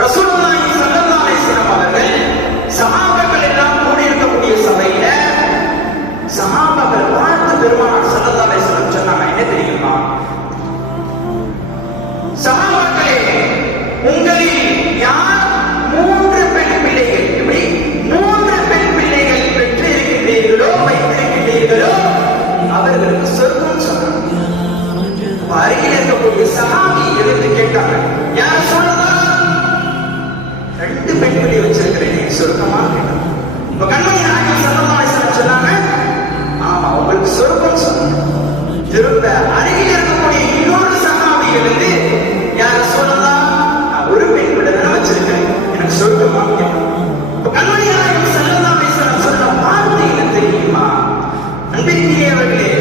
ரசூலுல்லாஹி ஸல்லல்லாஹு அலைஹி வஸல்லம் அவர்கள் சஹாபாக்கள் எல்லாம் கூடியிருக்கக்கூடிய சபையில சஹாபாக்கள் பார்த்து பெருமானார் ஸல்லல்லாஹு அலைஹி வஸல்லம் சொன்னாங்க, என்ன தெரியுமா? சஹாபாக்களே, உங்களில் யார் 3 பெண் பிள்ளைகள், இப்படி 3 பெண் பிள்ளைகள் பெற்று இருக்கின்றீர்களோ, வைத்திருக்கின்றீர்களோ, அவர்களுக்கு சொர்க்கம் சொன்னாங்க. அருகில் இருக்கக்கூடிய சஹாபி எழுந்து கேட்டாங்க, யார் சொல்லலாம்? 2 பெண் பிள்ளை வச்சிருக்கிறேன், சொர்க்கமா கேட்டாங்க. இப்ப கண்மணி நாயகம் ஸல்லல்லாஹு அலைஹி வஸல்லம் சொன்னாங்க, ஆமா உங்களுக்கு சொர்க்கம் சொன்னாங்க. திரும்ப அருகில் இருக்கக்கூடிய இன்னொரு சஹாபி எழுந்து, யார் சொல்லலாம்? நான் 1 பெண் பிள்ளை தானே வச்சிருக்கிறேன், எனக்கு சொர்க்கமா கேட்டாங்க. இப்ப கண்மணி நாயகம் ஸல்லல்லாஹு அலைஹி வஸல்லம் சொன்ன வார்த்தை என்ன தெரியுமா? அன்பிற்குரியவர்களே,